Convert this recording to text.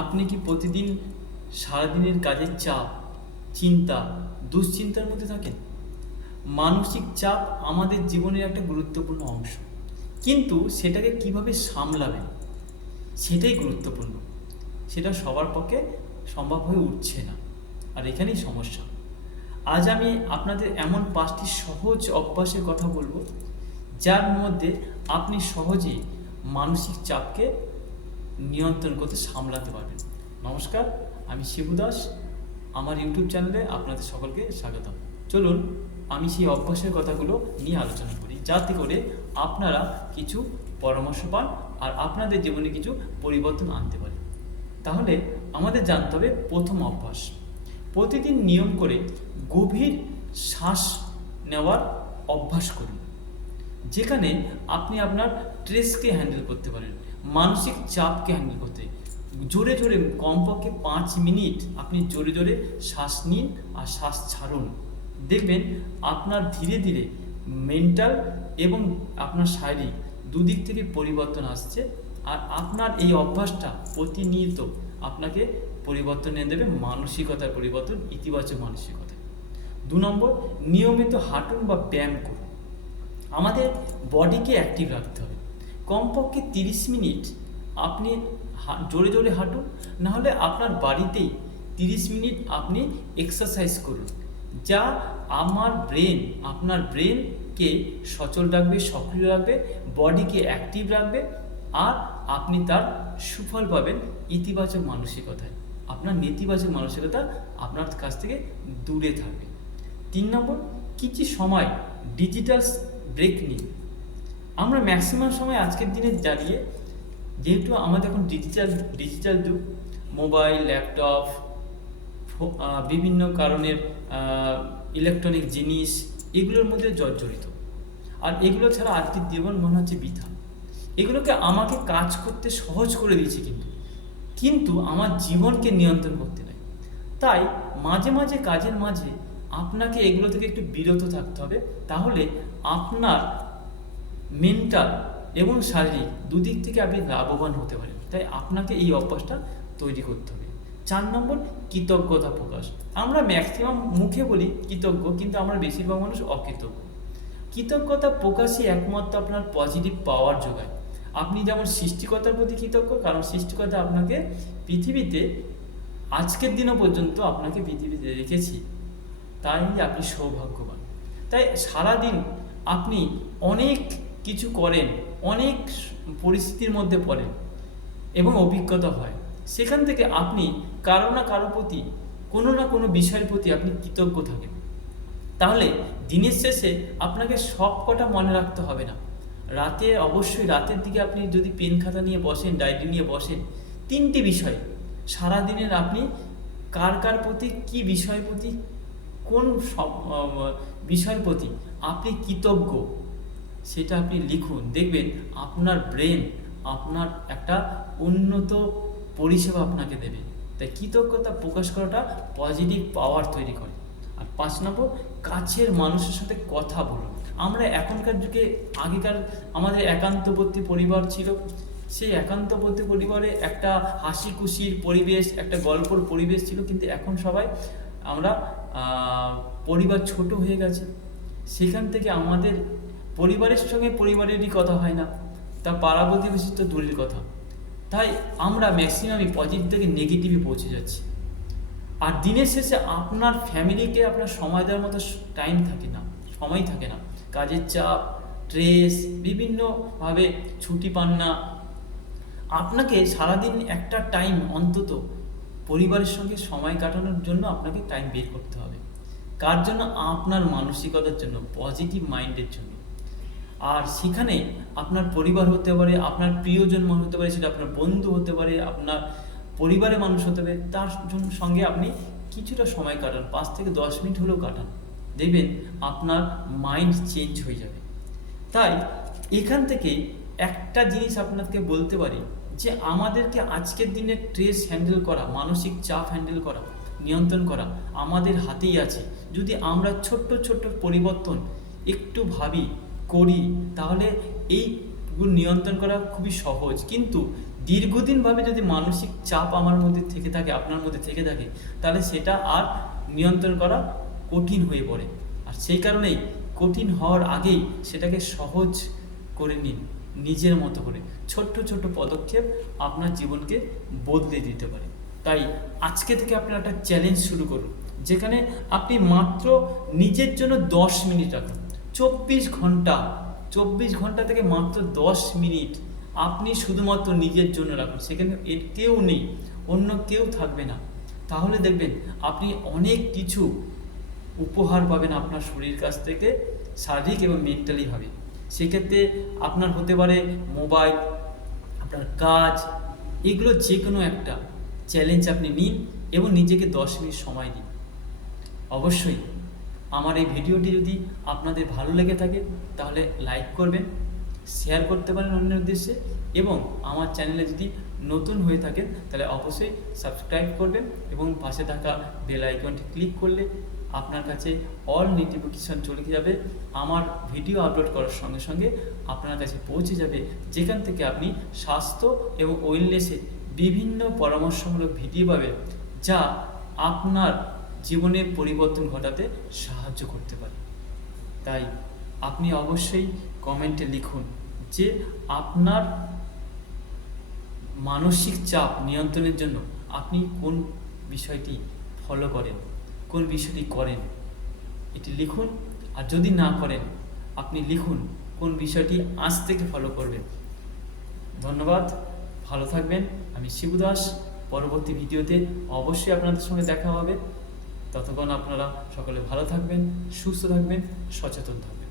আপনি কি প্রতিদিন সারাদিনের কাজের চাপ, চিন্তা, দুশ্চিন্তার মধ্যে থাকেন? মানসিক চাপ আমাদের জীবনের একটা গুরুত্বপূর্ণ অংশ, কিন্তু সেটাকে কিভাবে সামলাবেন সেটাই গুরুত্বপূর্ণ। সেটা সবার পক্ষে সম্ভব হয়ে উঠছে না, আর এখানেই সমস্যা। আজ আমি আপনাদের এমন 5টি সহজ অভ্যাসের কথা বলবো, যার মধ্যে আপনি সহজেই মানসিক চাপকে নিয়ন্ত্রণ করতে সামলাতে পারবেন। নমস্কার, আমি শিবু দাস। আমার ইউটিউব চ্যানেলে আপনাদের সকলকে স্বাগতম। চলুন আমি সেই অভ্যাসের কথাগুলো নিয়ে আলোচনা করি, যাতে করে আপনারা কিছু পরামর্শ পান আর আপনাদের জীবনে কিছু পরিবর্তন আনতে পারেন। তাহলে আমাদের জানতে হবে প্রথম অভ্যাস, প্রতিদিন নিয়ম করে গভীর শ্বাস নেওয়ার অভ্যাস করুন, যেখানে আপনি আপনার স্ট্রেসকে হ্যান্ডেল করতে পারেন, মানসিক চাপকে হ্যান্ডেল করতে। জোরে জোরে কমপক্ষে 5 মিনিট আপনি জোরে জোরে শ্বাস নিন আর শ্বাস ছাড়ুন। দেখবেন আপনার ধীরে ধীরে মেন্টাল এবং আপনার শারীরিক দুদিক থেকে পরিবর্তন আসছে, আর আপনার এই অভ্যাসটা প্রতিনিয়ত আপনাকে পরিবর্তন এনে দেবে, মানসিকতার পরিবর্তন, ইতিবাচক মানসিকতা। 2 নম্বর, নিয়মিত হাঁটুন বা ব্যায়াম করুন। আমাদের বডিকে অ্যাক্টিভ রাখতে হবে। কমপক্ষে 30 মিনিট আপনি জোরে জোরে হাঁটুন, নাহলে আপনার বাড়িতেই 30 মিনিট আপনি এক্সারসাইজ করুন, যা আপনার ব্রেনকে সচল রাখবে, সক্রিয় রাখবে, বডিকে অ্যাক্টিভ রাখবে, আর আপনি তার সুফল পাবেন ইতিবাচক মানসিকতায়। আপনার নেতিবাচক মানসিকতা আপনার কাছ থেকে দূরে থাকবে। 3 নম্বর, কিছু সময় ডিজিটাল ব্রেক নিন। আমরা ম্যাক্সিমাম সময় আজকের দিনে দাঁড়িয়ে, যেহেতু আমাদের এখন ডিজিটাল যুগ, মোবাইল, ল্যাপটপ, বিভিন্ন কারণের ইলেকট্রনিক জিনিস, এগুলোর মধ্যে জর্জরিত। আর এগুলো ছাড়া আজকের জীবন মনে হচ্ছে বৃথা। এগুলোকে আমাকে কাজ করতে সহজ করে দিয়েছে, কিন্তু আমার জীবনকে নিয়ন্ত্রণ করতে নেই। তাই মাঝে মাঝে কাজের মাঝে আপনাকে এগুলো থেকে একটু বিরত থাকতে হবে, তাহলে আপনার মেন্টাল এবং শারীরিক দুদিক থেকে আপনি লাভবান হতে পারেন। তাই আপনাকে এই অভ্যাসটা তৈরি করতে হবে। 4 নম্বর, কৃতজ্ঞতা প্রকাশ। আমরা ম্যাক্সিমাম মুখে বলি কৃতজ্ঞ, কিন্তু আমরা বেশিরভাগ মানুষ অকৃতজ্ঞ। কৃতজ্ঞতা প্রকাশই একমাত্র আপনার পজিটিভ পাওয়ার যোগায়। আপনি যেমন সৃষ্টিকর্তার প্রতি কৃতজ্ঞ, কারণ সৃষ্টিকর্তা আপনাকে পৃথিবীতে আজকের দিনও পর্যন্ত আপনাকে পৃথিবীতে রেখেছি, তাই আপনি সৌভাগ্যবান। তাই সারাদিন আপনি অনেক কিছু করেন, অনেক পরিস্থিতির মধ্যে পড়েন এবং অভিজ্ঞতা হয়, সেখান থেকে আপনি কারো না কারো প্রতি, কোনো না কোনো বিষয়ের প্রতি আপনি কৃতজ্ঞ থাকেন। তাহলে দিনের শেষে আপনাকে সব কটা মনে রাখতে হবে না। অবশ্যই রাতের দিকে আপনি যদি পেন খাতা নিয়ে বসেন, ডায়েরি নিয়ে বসেন, 3টি বিষয় সারাদিনের আপনি কার প্রতি, কি বিষয়ের প্রতি, কোন বিষয়ের প্রতি আপনি কৃতজ্ঞ, সেটা আপনি লিখুন। দেখবেন আপনার ব্রেন আপনার একটা উন্নত পরিষেবা আপনাকে দেবে। তাই কৃতজ্ঞতা প্রকাশ করাটা পজিটিভ পাওয়ার তৈরি করে। আর 5 নম্বর, কাছের মানুষের সাথে কথা বলুন। আমরা এখনকার যুগে, আগেকার আমাদের একান্তবর্তী পরিবার ছিল, সেই একান্তবর্তী পরিবারে একটা হাসি খুশির পরিবেশ, একটা গল্পর পরিবেশ ছিল, কিন্তু এখন সবাই আমরা পরিবার ছোট হয়ে গেছে, সেখান থেকে আমাদের পরিবারের সঙ্গে পরিবারেরই কথা হয় না, তা পাড়া প্রতিবেশী তো দূরের কথা। তাই আমরা ম্যাক্সিমামই পজিটিভ থেকে নেগেটিভে পৌঁছে যাচ্ছি, আর দিনের শেষে আপনার ফ্যামিলিকে আপনার সময় দেওয়ার মতো সময় থাকে না। কাজের চাপ, স্ট্রেস, বিভিন্নভাবে ছুটি পান না। আপনাকে সারাদিন একটা টাইম অন্তত পরিবারের সঙ্গে সময় কাটানোর জন্য আপনাকে টাইম বের করতে হবে। কার জন্য? আপনার মানসিকতার জন্য, পজিটিভ মাইন্ডের জন্য। আর সেখানে আপনার পরিবার হতে পারে, আপনার প্রিয়জন হতে পারে, সেটা আপনার বন্ধু হতে পারে, আপনার পরিবারের মানুষ হতে পারে, তার সঙ্গে আপনি কিছুটা সময় কাটান, 5 থেকে 10 মিনিট হলেও কাটান, দেখবেন আপনার মাইন্ড চেঞ্জ হয়ে যাবে। তাই এখান থেকে একটা জিনিস আপনাকে বলতে পারি, যে আমাদেরকে আজকের দিনে স্ট্রেস হ্যান্ডেল করা, মানসিক চাপ হ্যান্ডেল করা, নিয়ন্ত্রণ করা আমাদের হাতেই আছে। যদি আমরা ছোট্ট ছোট্ট পরিবর্তন একটু করি, তাহলে এই নিয়ন্ত্রণ করা খুবই সহজ। কিন্তু দীর্ঘদিনভাবে যদি মানসিক চাপ আমার মধ্যে থেকে থাকে, আপনার মধ্যে থেকে থাকে, তাহলে সেটা আর নিয়ন্ত্রণ করা কঠিন হয়ে পড়ে। আর সেই কারণেই কঠিন হওয়ার আগেই সেটাকে সহজ করে নিন, নিজের মতো করে। ছোট্ট ছোট্ট পদক্ষেপ আপনার জীবনকে বদলে দিতে পারে। তাই আজকে থেকে আপনারা একটা চ্যালেঞ্জ শুরু করুন, যেখানে আপনি মাত্র নিজের জন্য 10 মিনিট রাখুন। 24 ঘন্টা থেকে মাত্র 10 মিনিট আপনি শুধুমাত্র নিজের জন্য রাখুন। সেখানে এর কেউ নেই, অন্য কেউ থাকবে না। তাহলে দেখবেন আপনি অনেক কিছু উপহার পাবেন আপনার শরীর কাছ থেকে, শারীরিক এবং মেন্টালিভাবে। সেক্ষেত্রে আপনার হতে পারে মোবাইল, আপনার কাজ, এগুলো যে কোনো একটা চ্যালেঞ্জ আপনি নিন এবং নিজেকে 10 মিনিট সময় দিন। অবশ্যই আমার এই ভিডিওটি যদি আপনাদের ভালো লেগে থাকে তাহলে লাইক করবেন, শেয়ার করতে পারেন অন্যের উদ্দেশ্যে, এবং আমার চ্যানেলে যদি নতুন হয়ে থাকেন তাহলে অবশ্যই সাবস্ক্রাইব করবেন এবং পাশে থাকা বেল আইকনটি ক্লিক করলে আপনার কাছে অল নোটিফিকেশন চলে যাবে। আমার ভিডিও আপলোড করার সঙ্গে সঙ্গে আপনার কাছে পৌঁছে যাবে, যেখান থেকে আপনি স্বাস্থ্য এবং ওয়েলনেসের বিভিন্ন পরামর্শমূলক ভিডিও পাবেন, যা আপনার জীবনের পরিবর্তন ঘটাতে সাহায্য করতে পারে। তাই আপনি অবশ্যই কমেন্টে লিখুন যে আপনার মানসিক চাপ নিয়ন্ত্রণের জন্য আপনি কোন বিষয়টি ফলো করেন, কোন বিষয়টি করেন, এটি লিখুন। আর যদি না করেন, আপনি লিখুন কোন বিষয়টি আজ থেকে ফলো করবেন। ধন্যবাদ, ভালো থাকবেন। আমি শিবু দাস। পরবর্তী ভিডিওতে অবশ্যই আপনাদের সঙ্গে দেখা হবে। ততক্ষণ আপনারা সকলে ভালো থাকবেন, সুস্থ থাকবেন, সচেতন থাকবেন।